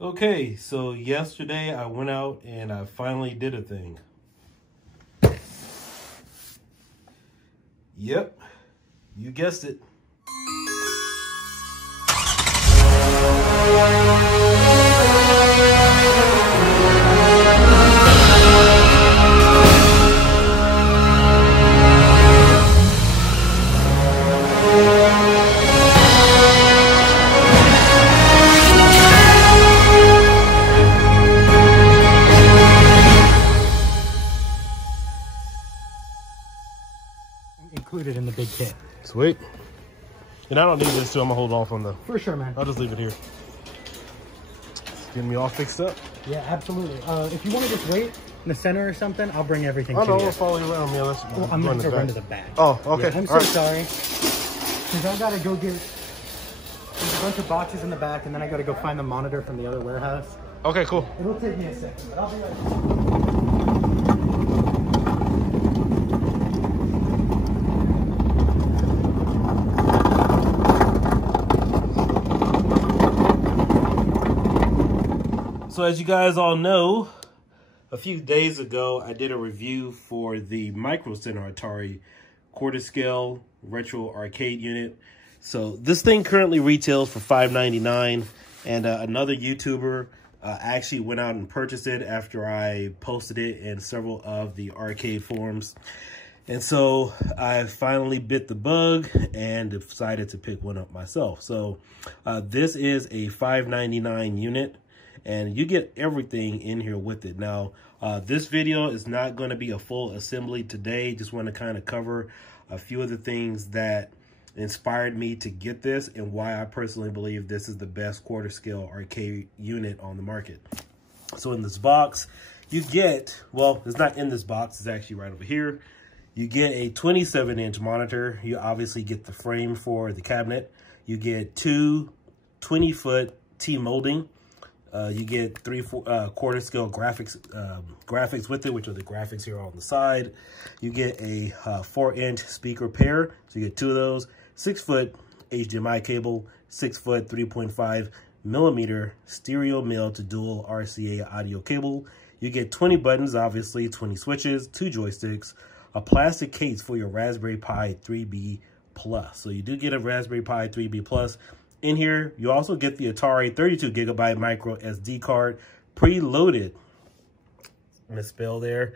Okay, so yesterday I went out and I finally did a thing. Yep, you guessed it. Included in the big kit. Sweet. And I don't need this too, I'm gonna hold off on the... For sure, man. I'll just leave it here. Getting me all fixed up? Yeah, absolutely. If you want to just wait in the center or something, I'll bring everything to you. We'll follow you around. Yeah, I'm going to run to the back. Oh, okay. Yeah, I'm so sorry. Because I got to go get... There's a bunch of boxes in the back, and then I got to go find the monitor from the other warehouse. Okay, cool. It'll take me a second, but I'll be right back. So as you guys all know, a few days ago, I did a review for the MicroCenter Atari quarter scale retro arcade unit. So this thing currently retails for $5.99, and another YouTuber actually went out and purchased it after I posted it in several of the arcade forums. And so I finally bit the bug and decided to pick one up myself. So this is a $5.99 unit. And you get everything in here with it. Now, this video is not going to be a full assembly today. Just want to kind of cover a few of the things that inspired me to get this and why I personally believe this is the best quarter scale arcade unit on the market. So in this box, you get, well, it's not in this box, it's actually right over here. You get a 27-inch monitor. You obviously get the frame for the cabinet. You get two 20-foot T-molding. You get three quarter scale graphics with it, which are the graphics here on the side. You get a 4-inch speaker pair, so you get two of those. 6-foot HDMI cable, 6-foot 3.5 millimeter stereo male to dual RCA audio cable. You get 20 buttons, obviously 20 switches, 2 joysticks, a plastic case for your Raspberry Pi 3B Plus. So you do get a Raspberry Pi 3B Plus. In here, you also get the Atari 32 gigabyte micro SD card preloaded. Misspell there.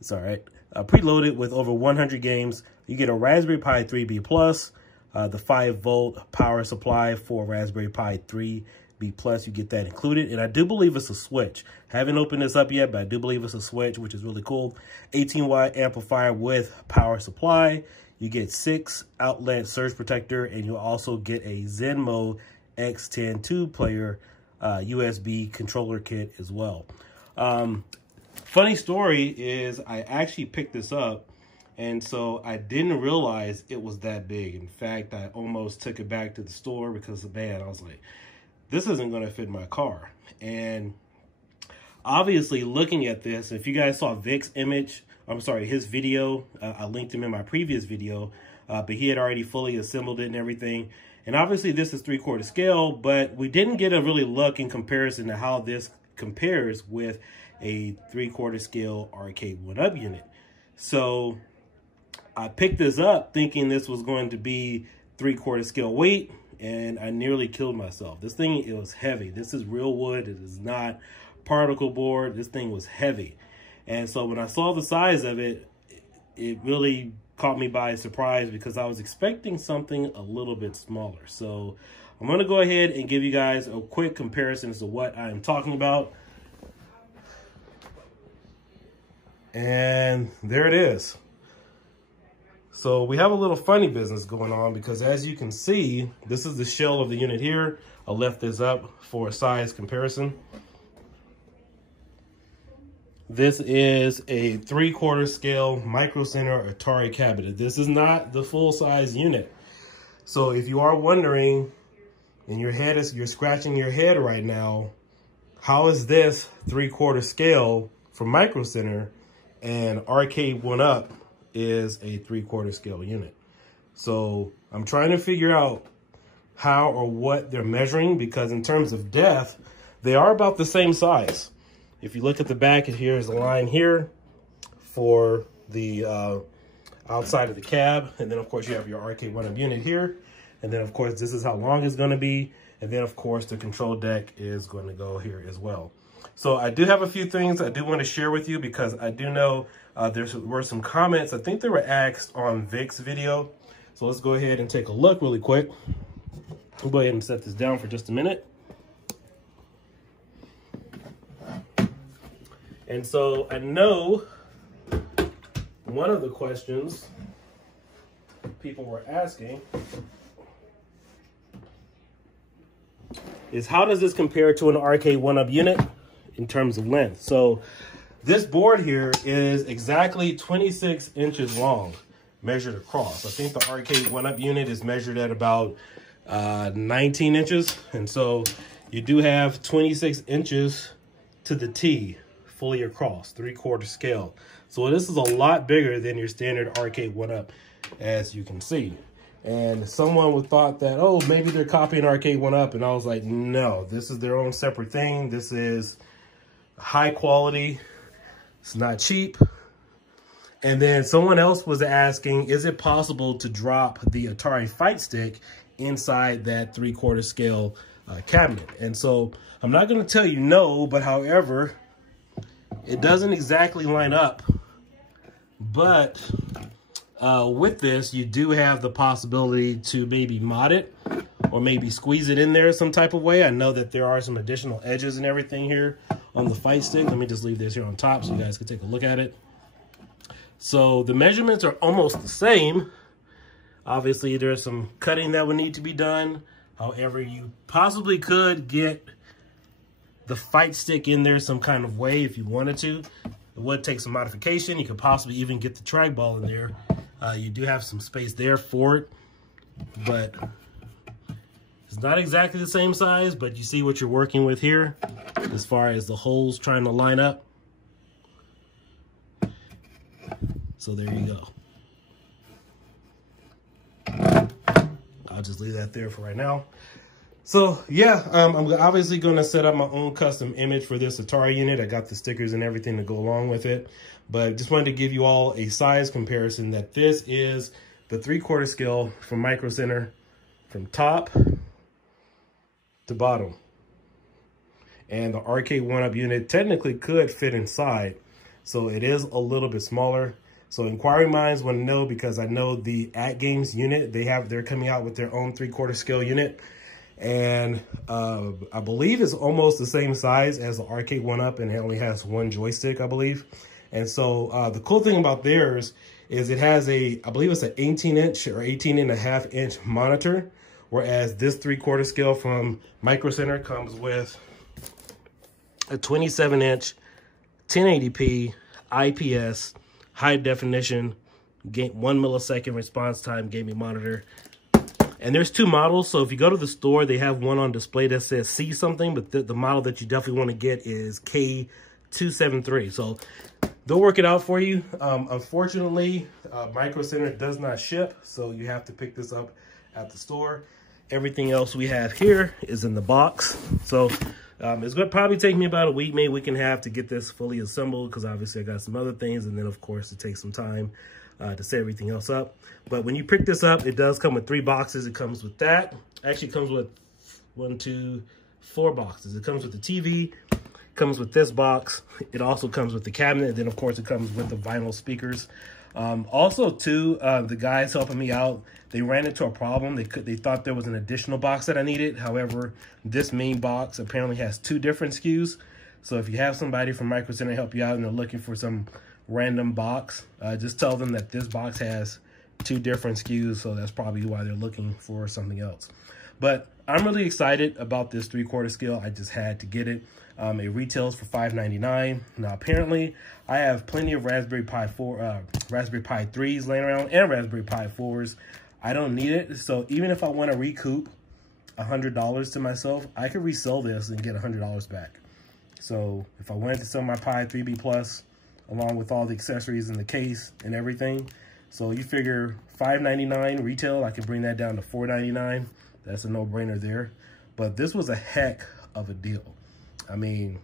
It's all right. Preloaded with over 100 games. You get a Raspberry Pi 3B Plus, the 5-volt power supply for Raspberry Pi 3B Plus. You get that included. And I do believe it's a switch. Haven't opened this up yet, but I do believe it's a switch, which is really cool. 18-watt amplifier with power supply. You get 6 outlet surge protector, and you'll also get a Zenmo X10 2-player USB controller kit as well. Funny story is I actually picked this up, and so I didn't realize it was that big. In fact, I almost took it back to the store because, man, I was like, this isn't going to fit my car. And obviously, looking at this, if you guys saw Vic's image, his video, I linked him in my previous video, but he had already fully assembled it and everything. And obviously this is 3/4 scale, but we didn't get a really look in comparison to how this compares with a 3/4 scale arcade 1-up unit. So I picked this up thinking this was going to be 3/4 scale weight, and I nearly killed myself. This thing, it was heavy. This is real wood. It is not particle board. This thing was heavy. And so when I saw the size of it, it really caught me by surprise because I was expecting something a little bit smaller. So I'm going to go ahead and give you guys a quick comparison as to what I'm talking about. And there it is. So we have a little funny business going on because as you can see, this is the shell of the unit here. I left this up for a size comparison. This is a 3/4 scale MicroCenter Atari cabinet. This is not the full-size unit. So if you are wondering, and you're scratching your head right now, how is this 3/4 scale for MicroCenter and Arcade 1-up is a 3/4 scale unit? So I'm trying to figure out how or what they're measuring, because in terms of depth, they are about the same size. If you look at the back, here's a line here for the outside of the cab. And then of course you have your arcade one-up unit here. And then of course this is how long it's gonna be. And then of course the control deck is going to go here as well. So I do have a few things I do want to share with you, because I do know there were some comments, I think they were asked on Vic's video. So let's go ahead and take a look really quick. We'll go ahead and set this down for just a minute. And so I know one of the questions people were asking is, how does this compare to an arcade one-up unit in terms of length? So this board here is exactly 26 inches long, measured across. I think the arcade one-up unit is measured at about 19 inches. And so you do have 26 inches to the T, fully across, 3/4 scale. So this is a lot bigger than your standard arcade one-up, as you can see. And someone would thought that, oh, maybe they're copying arcade one-up. And I was like, no, this is their own separate thing. This is high quality. It's not cheap. And then someone else was asking, is it possible to drop the Atari Fight Stick inside that 3/4 scale cabinet? And so I'm not going to tell you no, but however, it doesn't exactly line up. But with this, you do have the possibility to maybe mod it or maybe squeeze it in there some type of way. I know that there are some additional edges and everything here on the Fight Stick. Let me just leave this here on top so you guys can take a look at it. So the measurements are almost the same. Obviously, there's some cutting that would need to be done. However, you possibly could get the Fight Stick in there some kind of way if you wanted to. It would take some modification. You could possibly even get the trackball in there. You do have some space there for it, but it's not exactly the same size, but you see what you're working with here as far as the holes trying to line up. So there you go. I'll just leave that there for right now. So yeah, I'm obviously going to set up my own custom image for this Atari unit. I got the stickers and everything to go along with it, but just wanted to give you all a size comparison that this is the 3/4 scale from MicroCenter from top to bottom. And the arcade one-up unit technically could fit inside, so it is a little bit smaller. So inquiring minds want to know, because I know the AtGames unit, they're coming out with their own 3/4 scale unit. And I believe it's almost the same size as the arcade one-up, and it only has one joystick, I believe. And so the cool thing about theirs is it has I believe it's an 18-inch or 18.5-inch monitor, whereas this 3/4 scale from MicroCenter comes with a 27-inch 1080p IPS high definition 1 millisecond response time gaming monitor. And there's two models, so if you go to the store, they have one on display that says C something, but the model that you definitely want to get is K273. So they'll work it out for you. Unfortunately, MicroCenter does not ship, so you have to pick this up at the store. Everything else we have here is in the box. So it's going to probably take me about a week, maybe a week and a half to get this fully assembled, because obviously I got some other things, and then of course it takes some time to set everything else up. But when you pick this up, it does come with 3 boxes. It comes with that. Actually, it comes with 4 boxes. It comes with the TV, comes with this box. It also comes with the cabinet. And then, of course, it comes with the vinyl speakers. Also, too, the guys helping me out, they ran into a problem. They thought there was an additional box that I needed. However, this main box apparently has 2 different SKUs. So if you have somebody from MicroCenter help you out and they're looking for some random box, just tell them that this box has 2 different SKUs, so that's probably why they're looking for something else. But I'm really excited about this 3/4 scale. I just had to get it. It retails for $5.99. Now apparently I have plenty of Raspberry Pi 3s laying around and Raspberry Pi 4s. I don't need it, so even if I want to recoup $100 to myself, I could resell this and get $100 back. So if I wanted to sell my Pi 3B Plus along with all the accessories in the case and everything, so you figure $5.99 retail, I could bring that down to $4.99. That's a no-brainer there. But this was a heck of a deal. I mean,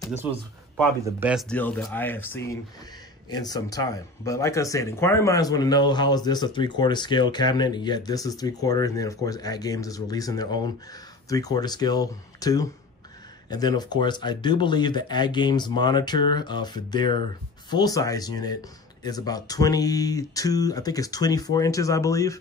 this was probably the best deal that I have seen in some time. But like I said, inquiring minds want to know, how is this a 3/4 scale cabinet, and yet this is 3/4, and then of course ArcGames is releasing their own 3/4 scale too. And then of course I do believe the ArcGames monitor for their full-size unit is about 22, I think it's 24 inches, I believe.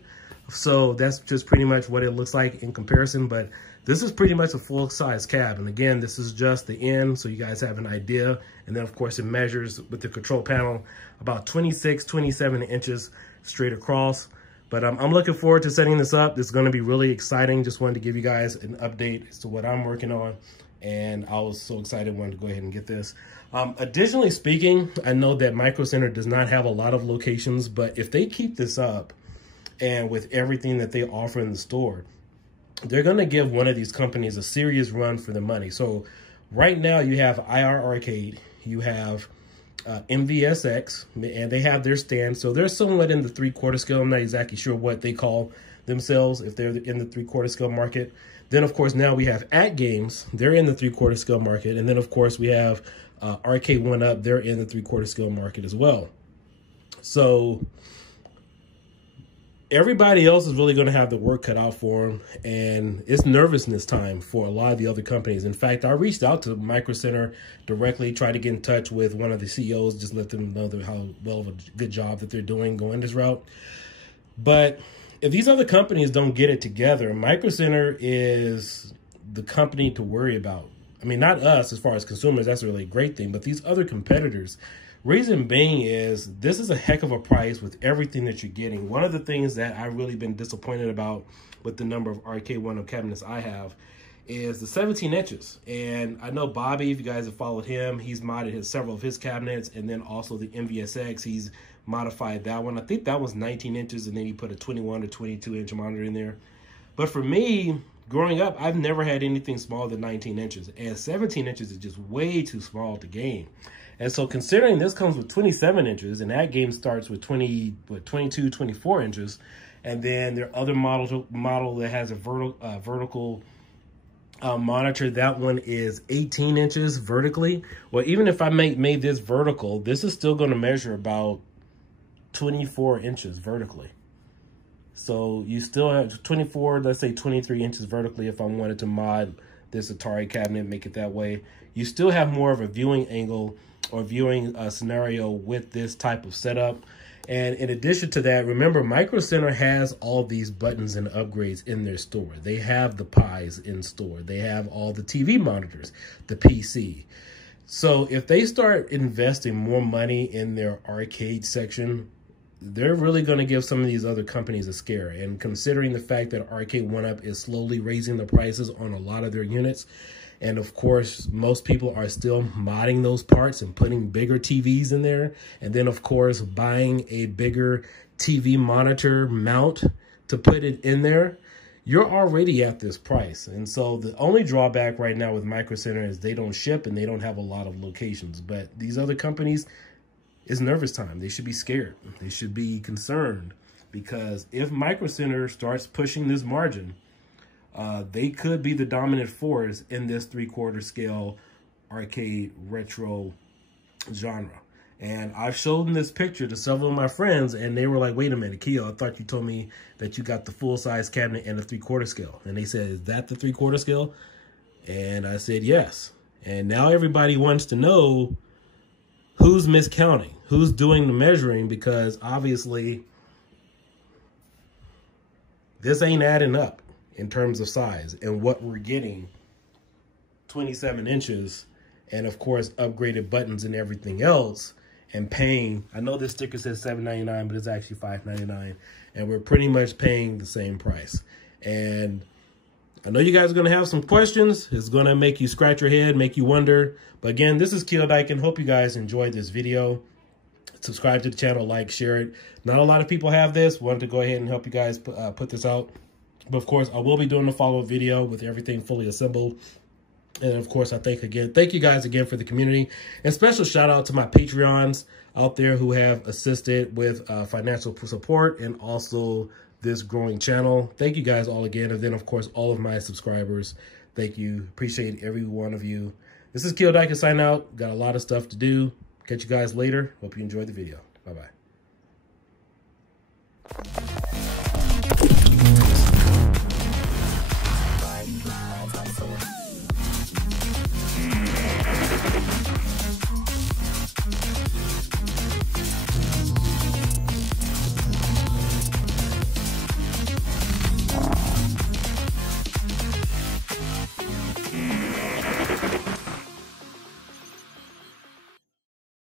So that's just pretty much what it looks like in comparison. But this is pretty much a full-size cab. And again, this is just the end, so you guys have an idea. And then, of course, it measures with the control panel about 26, 27 inches straight across. But I'm looking forward to setting this up. This is going to be really exciting. Just wanted to give you guys an update as to what I'm working on. And I was so excited, wanted to go ahead and get this. Additionally speaking, I know that MicroCenter does not have a lot of locations, but if they keep this up, and with everything that they offer in the store, they're going to give one of these companies a serious run for the money. So right now you have IR Arcade, you have MVSX, and they have their stand. So they're somewhat in the 3/4 scale. I'm not exactly sure what they call themselves, if they're in the 3/4 scale market. Then, of course, now we have ArcGames. They're in the 3/4 scale market. And then, of course, we have Arcade 1UP. They're in the 3/4 scale market as well. So everybody else is really going to have the work cut out for them, and it's nervousness time for a lot of the other companies. In fact, I reached out to MicroCenter directly, tried to get in touch with one of the CEOs, just let them know how well of a good job that they're doing going this route. But if these other companies don't get it together, MicroCenter is the company to worry about. I mean, not us as far as consumers, that's a really great thing, but these other competitors. Reason being is this is a heck of a price with everything that you're getting. One of the things that I've really been disappointed about with the number of Arcade 1UP cabinets I have is the 17 inches. And I know Bobby, if you guys have followed him, he's modded several of his cabinets, and then also the MVSX, he's modified that one. I think that was 19 inches, and then he put a 21 or 22 inch monitor in there. But for me, growing up, I've never had anything smaller than 19 inches, and 17 inches is just way too small to game. And so considering this comes with 27 inches, and that game starts with 22, 24 inches, and then their other model that has a vertical monitor, that one is 18 inches vertically. Well, even if I made this vertical, this is still going to measure about 24 inches vertically. So you still have 24, let's say 23 inches vertically if I wanted to mod this Atari cabinet, make it that way. You still have more of a viewing angle or viewing scenario with this type of setup. And in addition to that, remember, MicroCenter has all these buttons and upgrades in their store. They have the Pies in store. They have all the TV monitors, the PC. So if they start investing more money in their arcade section, they're really going to give some of these other companies a scare. And considering the fact that Arcade 1UP is slowly raising the prices on a lot of their units, and of course, most people are still modding those parts and putting bigger TVs in there. And then, of course, buying a bigger TV monitor mount to put it in there. You're already at this price. And so the only drawback right now with MicroCenter is they don't ship and they don't have a lot of locations. But these other companies, it's nervous time. They should be scared. They should be concerned, because if MicroCenter starts pushing this margin, they could be the dominant force in this 3/4 scale arcade retro genre. And I've shown this picture to several of my friends, and they were like, wait a minute, Keo, I thought you told me that you got the full-size cabinet and a 3/4 scale. And they said, is that the 3/4 scale? And I said, yes. And now everybody wants to know who's miscounting, who's doing the measuring, because obviously this ain't adding up in terms of size and what we're getting. 27 inches, and of course upgraded buttons and everything else, and paying, I know this sticker says $7.99, but it's actually $5.99, and we're pretty much paying the same price. And I know you guys are going to have some questions. It's going to make you scratch your head, make you wonder. But again, this is Kiodiekin. Hope you guys enjoyed this video. Subscribe to the channel, like, share it. Not a lot of people have this. Wanted to go ahead and help you guys put this out. But of course, I will be doing a follow-up video with everything fully assembled. And of course, thank you guys again for the community. And special shout out to my Patreons out there who have assisted with financial support and also this growing channel. Thank you guys all again. And then, of course, all of my subscribers. Thank you. Appreciate every one of you. This is Kiodiekin signing out. Got a lot of stuff to do. Catch you guys later. Hope you enjoyed the video. Bye-bye.